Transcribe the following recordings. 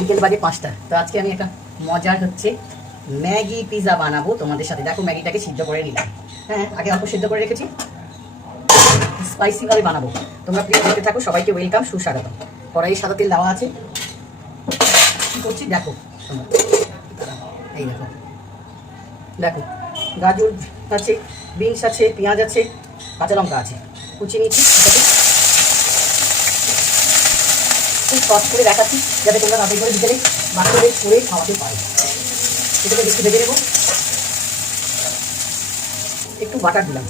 বিকেল বাজে পাঁচটা। তো আজকে আমি একটা মজার হচ্ছে ম্যাগি পিৎজা বানাবো তোমাদের সাথে। দেখো ম্যাগিটাকে সিদ্ধ করে নিলাম। হ্যাঁ আগে অল্প সিদ্ধ করে রেখেছি। স্পাইসি ভাবে বানাবো। তোমরা প্লিজ দেখতে থাকো, সবাইকে ওয়েলকাম সুস্বাগত কড়াই সাদা তেল দেওয়া আছে। কি করছি? দেখো এই দেখো। দেখো, গাজর আছে, বিনস আছে, পেঁয়াজ আছে, কাঁচা লঙ্কা আছে। কুচিয়ে নিচ্ছি। খুব সস করে দেখাচ্ছি, যাতে তোমরা তাদের করে বিকেলে বাচ্চাদের করে খাওয়াতে পারো। এটাকে একটু ভেজে নেব। একটু বাটার দিলাম।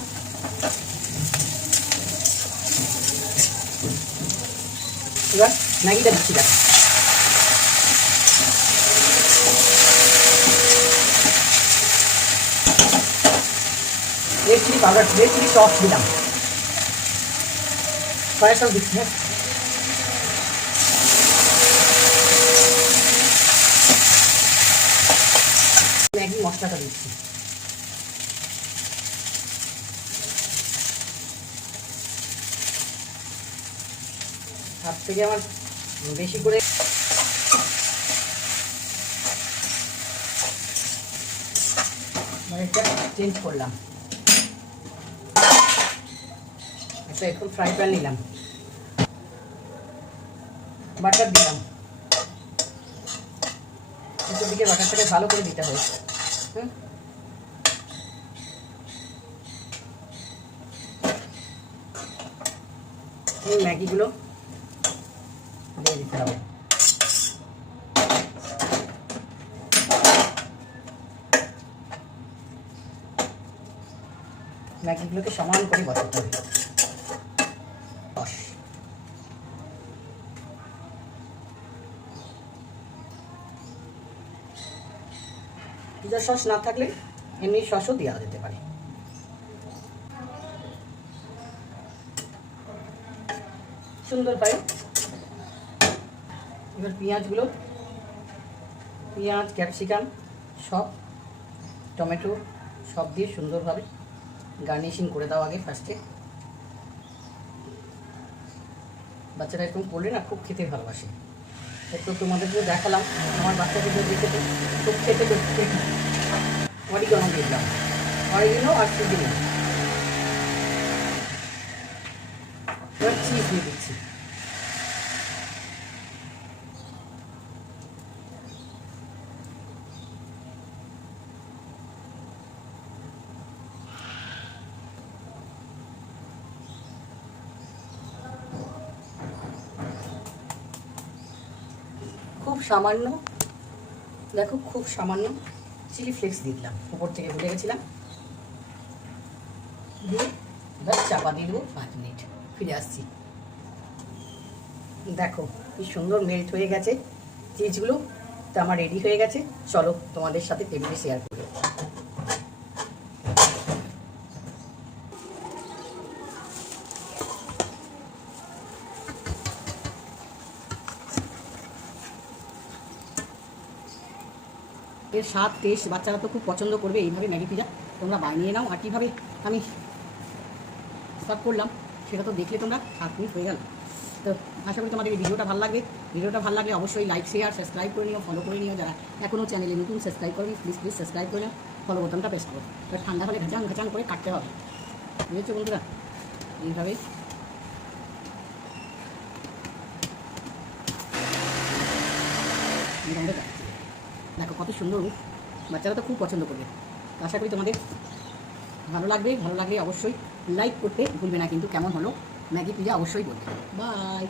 এবার ম্যাগিটা দিচ্ছি, দেখো। Red chili powder red chili sauce দিলাম। সয়া সস দিচ্ছি হ্যাঁ? মশলাটা দিচ্ছি। হাত থেকে আমার বেশি করে মানে এটা চেঞ্জ করলাম। একটা একটু ফ্রাই প্যান নিলাম। বাটার দিলাম। দিকে বাটারটাকে ভালো করে দিতে হবে। এই ম্যাগিগুলো দিয়ে দিতে হবে। ম্যাগিগুলোকে সমান করে বসাতে হবে। পিজা সস না থাকলে এমনি সসও দেওয়া যেতে পারে। সুন্দর পাই এবার পেঁয়াজগুলো, পেঁয়াজ, ক্যাপসিকাম সব, টমেটো সব দিয়ে সুন্দরভাবে গার্নিশিং করে দাও আগে ফার্স্টে বাচ্চারা এরকম করলে না খুব খেতে ভালোবাসে। একটু তোমাদেরকে দেখালাম, আমার বাচ্চাদের দেখে তো খুব খেতে করতে অরিগানো দিলাম। অরিগানো আর সুদিনো এবার চিজ দিয়ে দিচ্ছি। সামান্য, দেখো খুব সামান্য চিলি ফ্লেক্স দিয়ে দিলাম। উপর থেকে ভুলে গেছিলাম। দিয়ে এবার চাপা দিয়ে দেবো পাঁচ মিনিট। ফিরে আসছি। দেখো কি সুন্দর মেল্ট হয়ে গেছে। চিজগুলো তো আমার রেডি হয়ে গেছে। চলো তোমাদের সাথে টেবিলে শেয়ার করি। এর স্বাদ টেস্ট বাচ্চারা তো খুব পছন্দ করবে, এইভাবে ম্যাগি পিজা তোমরা বানিয়ে নাও। আর কীভাবে আমি সার্ভ করলাম, সেটা তো দেখলে তোমরা সাত মিনিট হয়ে গেল। তো আশা করি তোমাদের এই ভিডিওটা ভালো লাগবে। ভিডিওটা ভালো লাগলে অবশ্যই লাইক শেয়ার সাবস্ক্রাইব করে নিও ফলো করে নিও। যারা এখনও চ্যানেলে নতুন সাবস্ক্রাইব করবে প্লিজ প্লিজ সাবস্ক্রাইব করে নিও। ফলো বোতামটা প্রেস করো। ঠান্ডা হলে ঘাচাং ঘাচাং করে কাটতে হবে। বুঝেছ বন্ধুরা? এইভাবে এইভাবে কাটছি দেখো কত সুন্দর রূপ। বাচ্চারা তো খুব পছন্দ করবে। আশা করি তোমাদের ভালো লাগবে। ভালো লাগলে অবশ্যই লাইক করতে ভুলবে না, কিন্তু কেমন হলো? ম্যাগি পিজা অবশ্যই বলবে। বাই